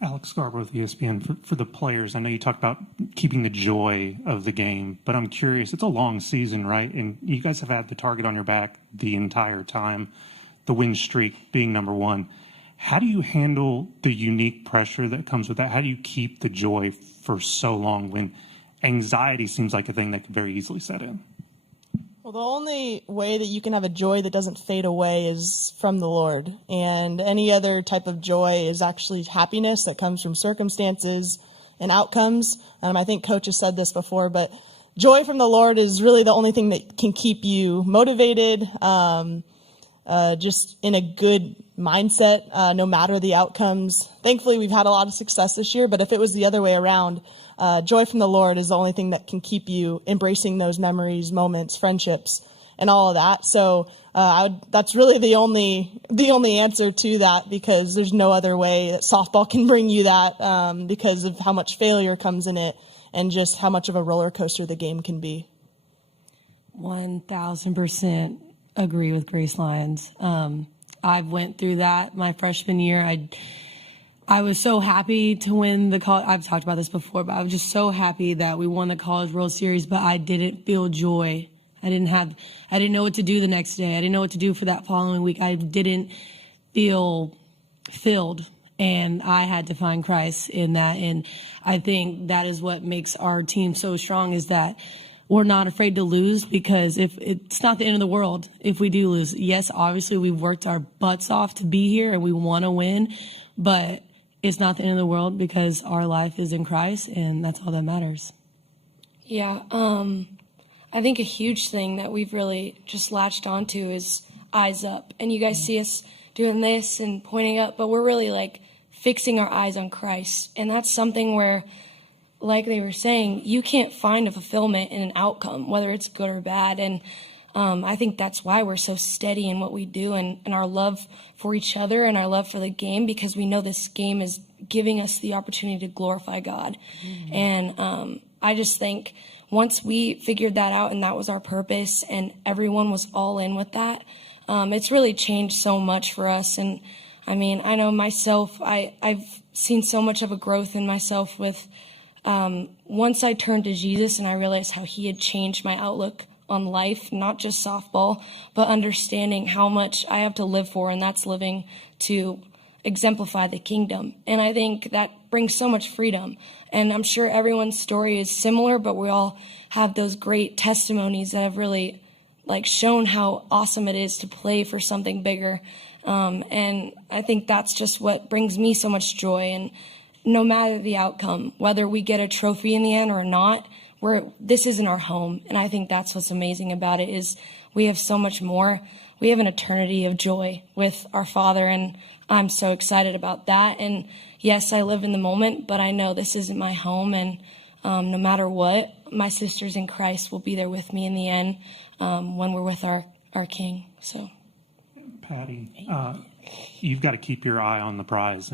Alex Scarborough with ESPN. For the players, I know you talked about keeping the joy of the game, but I'm curious, it's a long season, right? And you guys have had the target on your back the entire time, the win streak being number one. How do you handle the unique pressure that comes with that? How do you keep the joy for so long when anxiety seems like a thing that could very easily set in? Well, the only way that you can have a joy that doesn't fade away is from the Lord. And any other type of joy is actually happiness that comes from circumstances and outcomes. I think Coach has said this before, but joy from the Lord is really the only thing that can keep you motivated, just in a good mindset, no matter the outcomes. Thankfully, we've had a lot of success this year, but if it was the other way around, joy from the Lord is the only thing that can keep you embracing those memories, moments, friendships, and all of that. So that's really the only answer to that, because there's no other way that softball can bring you that, because of how much failure comes in it and just how much of a roller coaster the game can be. 1,000% agree with Grace Lyons. I went through that my freshman year. I was so happy to win the college. I've talked about this before, but I was just so happy that we won the College World Series, but I didn't feel joy. I didn't know what to do the next day. I didn't know what to do for that following week. I didn't feel filled, and I had to find Christ in that. And I think that is what makes our team so strong, is that we're not afraid to lose, because if it's not the end of the world if we do lose. Yes, obviously we've worked our butts off to be here and we want to win, but it's not the end of the world because our life is in Christ, and that's all that matters. Yeah, I think a huge thing that we've really just latched onto is eyes up. And you guys see us doing this and pointing up, but we're really like fixing our eyes on Christ. And that's something where, like they were saying, you can't find a fulfillment in an outcome, whether it's good or bad. And I think that's why we're so steady in what we do, and our love for each other and our love for the game, because we know this game is giving us the opportunity to glorify God. Mm-hmm. And I just think once we figured that out and that was our purpose and everyone was all in with that, it's really changed so much for us. And I mean, I know myself, I've seen so much of a growth in myself with once I turned to Jesus and I realized how he had changed my outlook on life, not just softball, but understanding how much I have to live for, and that's living to exemplify the kingdom. And I think that brings so much freedom. And I'm sure everyone's story is similar, but we all have those great testimonies that have really like shown how awesome it is to play for something bigger. And I think that's just what brings me so much joy. And no matter the outcome, whether we get a trophy in the end or not, this isn't our home. And I think that's what's amazing about it, is we have so much more. We have an eternity of joy with our Father, and I'm so excited about that. And yes, I live in the moment, but I know this isn't my home, and no matter what, my sisters in Christ will be there with me in the end, when we're with our King. So, Patty, you've got to keep your eye on the prize.